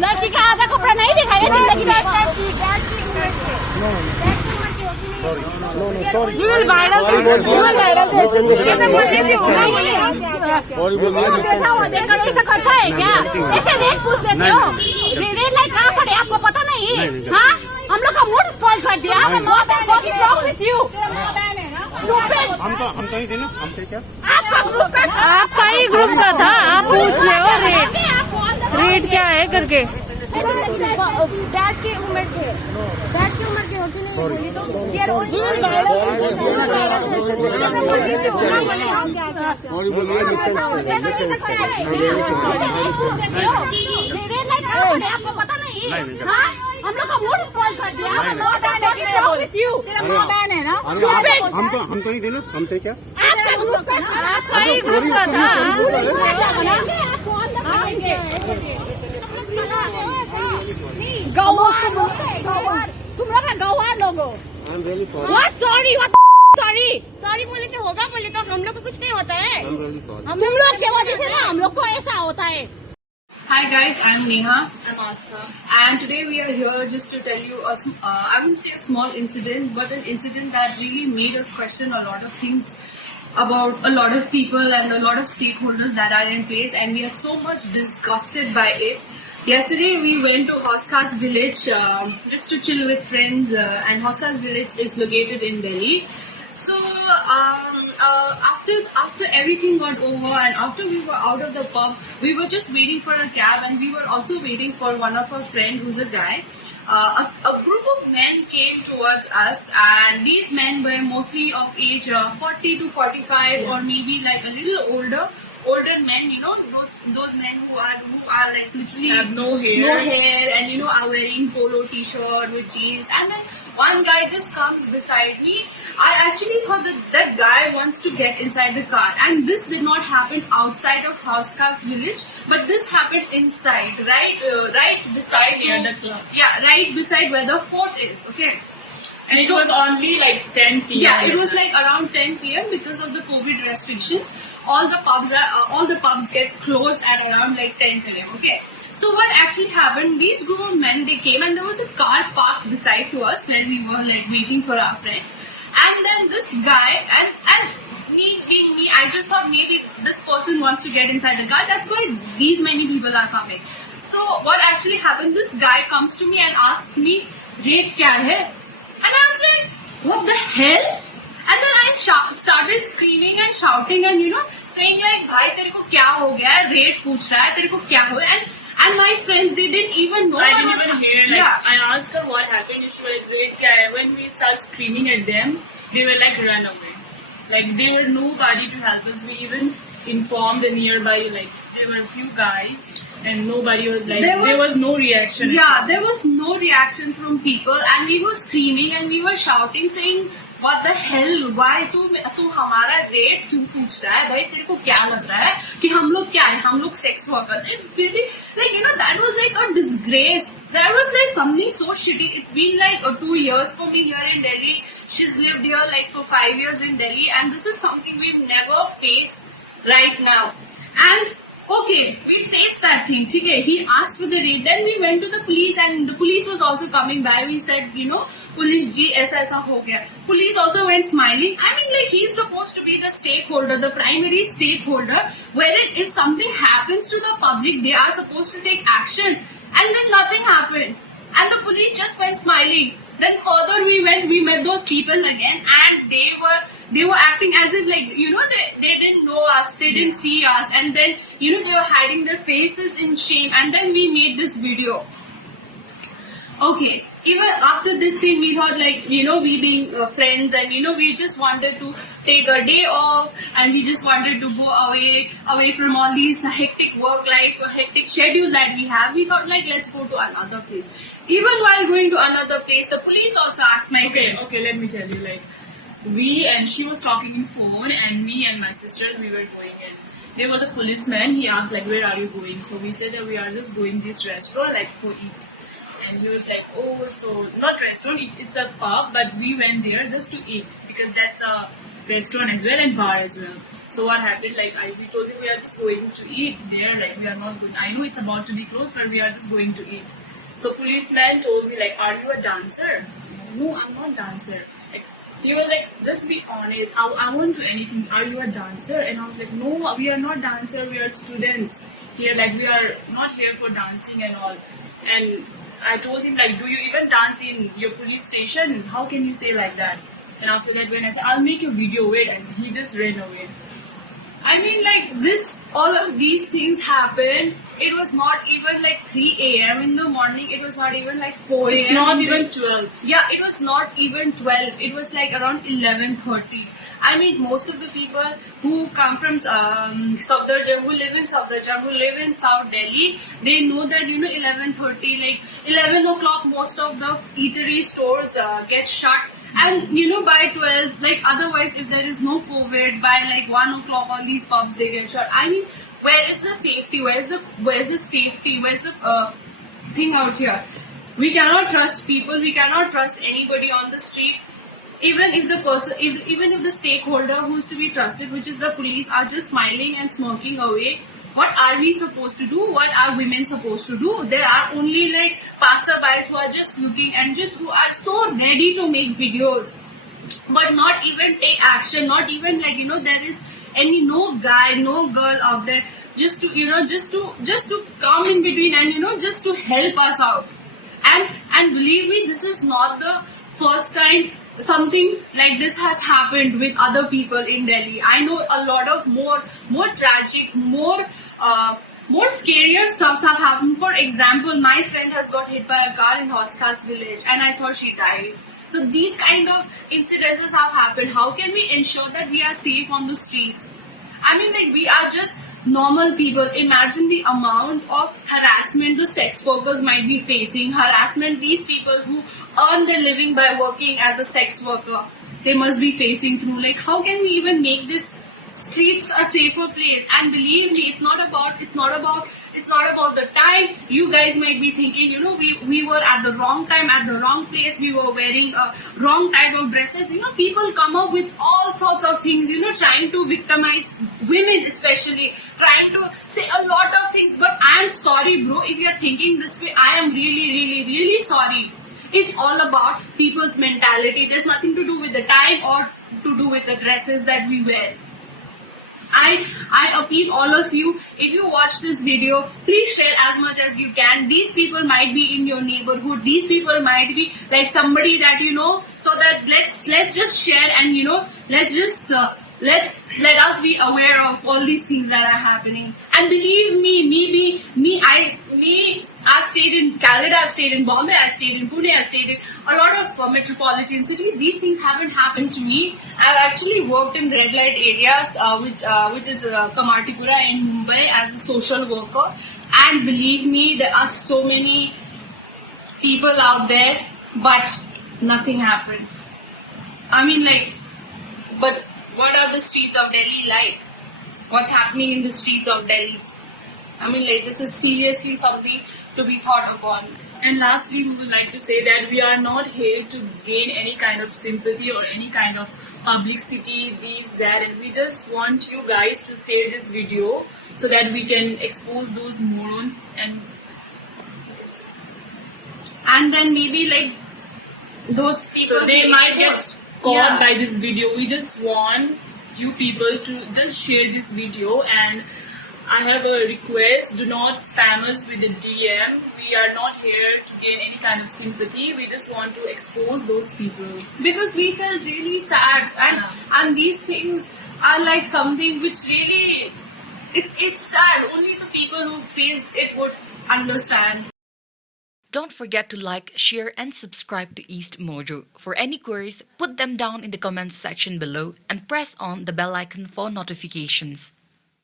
लड़की का आधा कपड़ा नहीं दिखाया जिंदगी में। You will viral this. You will viral this. ऐसे बोलने से होगा ये? ऐसा करता है क्या? ऐसे रेट पूछ देते हो? रेट लाइक कहाँ पड़े आपको पता नहीं? हाँ, हम लोग का मूड स्पॉइल कर दिया। What is wrong with you? हम तो नहीं थे ना, हम थे क्या? आपका ही ग्रुप का था। आप पूछ रहे हो रेट क्या है करके? डैड की उम्र के होती है। आपको पता नहीं? हाँ, हम लोग का मूड स्पॉइल कर दिया। हम तो नहीं थे ना, हम थे क्या? आपका ही ग्रुप का था। गौवार तुम लोग है गौवार लोगो। सॉरी बोले से होगा, बोले तो हम लोग को कुछ नहीं होता है। तुम लोग के वजह से ना हम लोग को ऐसा होता है। Hi guys, I'm Neha. I'm Astha. And today we are here just to tell you I wouldn't say a small incident, but an incident that really made us question a lot of things about a lot of people and a lot of stakeholders that are in place, and we are so much disgusted by it. Yesterday we went to Hoskas village just to chill with friends, and Hoskas village is located in Delhi. So after everything got over and after we were out of the pub, we were just waiting for a cab, and we were also waiting for one of our friend who's a guy. A group of men came towards us, and these men were mostly of age 40 to 45 or maybe like a little older men, you know, those men who are like literally have no hair and you know are wearing polo t-shirt with jeans. And then one guy just comes beside me. I actually thought that guy wants to get inside the car, and this did not happen outside of Hoskas village, but this happened inside, right beside near the club. Yeah, right beside where the fort is. Okay. And it was only like 10 p.m. Yeah, it was like around 10 p.m. because of the COVID restrictions. All the pubs get closed at around like 10 a.m. Okay. So what actually happened? These group of men, they came, and there was a car parked beside to us when we were like waiting for our friend. And then this guy and me being me, I just thought maybe this person wants to get inside the car. That's why these many people are coming. So what actually happened? This guy comes to me and asks me, "Rate kya hai?" And I was like, "What the hell?" And then I started screaming and shouting and you know saying like, "Bhai, तेरे को क्या हो गया? Rate पूछ रहा है, तेरे को क्या हो गया?" And my friends, they didn't even know. I didn't even hear. Like, yeah. I asked her what happened. She was like, when we start screaming at them, they were like, run away. Like, there were nobody to help us. We even informed the nearby, like, there were a few guys, and nobody was like, there was no reaction. Yeah, there was no reaction from people, and we were screaming and we were shouting, saying, "What the hell? Why तू हमारा rate क्यों पूछ रहा है? भाई तेरे को क्या लग रहा है कि हम लोग क्या है? हम लोग सेक्स वर्कर्स हैं?" फिर भी like you know that was like a disgrace. That was like something so shitty. It's been like 2 years for me here in Delhi. She's lived here like for 5 years in Delhi, and this is something we've never faced right now. And okay, we faced that thing. Okay, he asked for the rate. Then we went to the police, and the police was also coming by. We said, you know, police ji, aisa ho gaya. Police also went smiling. I mean, like he's supposed to be the stakeholder, the primary stakeholder, wherein if something happens to the public, they are supposed to take action. And then nothing happened. And the police just went smiling. Then further we went, we met those people again, and they were acting as if like, you know, they didn't know us, they didn't see us, and then, you know, they were hiding their faces in shame, and then we made this video. Okay, even after this thing, we thought like, you know, we being friends, and you know, we just wanted to take a day off, and we just wanted to go away from all these hectic work life, hectic schedule that we have. We thought like, let's go to another place. Even while going to another place, the police also asked my friends. Okay, let me tell you, like, she was talking in phone, and me and my sister, we were going in. There was a policeman, he asked like, where are you going? So we said that we are just going this restaurant like for eat. And he was like, oh, so not restaurant, it's a pub, but we went there just to eat because that's a restaurant as well and bar as well. So what happened? Like we told them we are just going to eat there. Like we are not going. I know it's about to be closed, but we are just going to eat. So policeman told me like, "Are you a dancer?" No, I'm not dancer. Like he was like, "Just be honest. I won't do anything. Are you a dancer?" And I was like, "No, we are not dancer. We are students here. Like we are not here for dancing and all." And I told him like, "Do you even dance in your police station? How can you say like that?" And after that, when I said, "I'll make a video," wait, and he just ran away. I mean, like this, all of these things happened. It was not even like 3 a.m. in the morning. It was not even like 4 a.m. It's not even 12. Yeah, it was not even 12. It was like around 11:30. I mean, most of the people who come from Safdarjung, who live in Safdarjung, who live in South Delhi, they know that 11:30, like 11 o'clock, most of the eatery stores get shut. And by 12, like otherwise, if there is no COVID, by like 1 o'clock, all these pubs they get shut. I mean, where is the safety? Where's the safety? Where's the thing out here? We cannot trust people. We cannot trust anybody on the street. Even if the person, even if the stakeholder who's to be trusted, which is the police, are just smiling and smirking away, what are we supposed to do? What are women supposed to do? There are only like passerbys who are just looking and who are so ready to make videos, but not even take action. Not even like there is no guy, no girl out there just to come in between and just to help us out. And believe me, this is not the first time something like this has happened with other people in Delhi. I know a lot of more tragic, more scarier stuff have happened. For example, my friend has got hit by a car in Hoskas village and I thought she died. So these kind of incidences have happened. How can we ensure that we are safe on the streets? I mean, like, we are just normal people. Imagine the amount of harassment the sex workers might be facing. Harassment these people who earn their living by working as a sex worker, they must be facing through. Like, how can we even make this streets a safer place? And believe me, it's not about the time. You guys might be thinking, we were at the wrong time, at the wrong place, we were wearing a wrong type of dresses. People come up with all sorts of things, trying to victimize women, especially trying to say a lot of things. But I am sorry, bro, if you are thinking this way. I am really, really, really sorry. It's all about people's mentality. There's nothing to do with the time or to do with the dresses that we wear. I appeal all of you, if you watch this video, please share as much as you can. These people might be in your neighborhood. These people might be like somebody that so that let's just share and let's just let us be aware of all these things that are happening. And believe me, I've stayed in Calcutta, I've stayed in Bombay, I've stayed in Pune, I've stayed in a lot of metropolitan cities. These things haven't happened to me. I've actually worked in red light areas, which is Kamartipura in Mumbai as a social worker. And believe me, there are so many people out there, but nothing happened. I mean, like, but what are the streets of Delhi like? What's happening in the streets of Delhi? I mean, like, this is seriously something to be thought upon. And lastly, we would like to say that we are not here to gain any kind of sympathy or any kind of publicity, this, that, and we just want you guys to share this video so that we can expose those morons and then maybe like those people, so they might get caught Yeah. by this video. We just want you people to just share this video, and I have a request, do not spam us with a DM. We are not here to gain any kind of sympathy. We just want to expose those people. Because we felt really sad, and these things are like something which really it's sad. Only the people who faced it would understand. Don't forget to like, share, and subscribe to East Mojo. For any queries, put them down in the comments section below and press on the bell icon for notifications.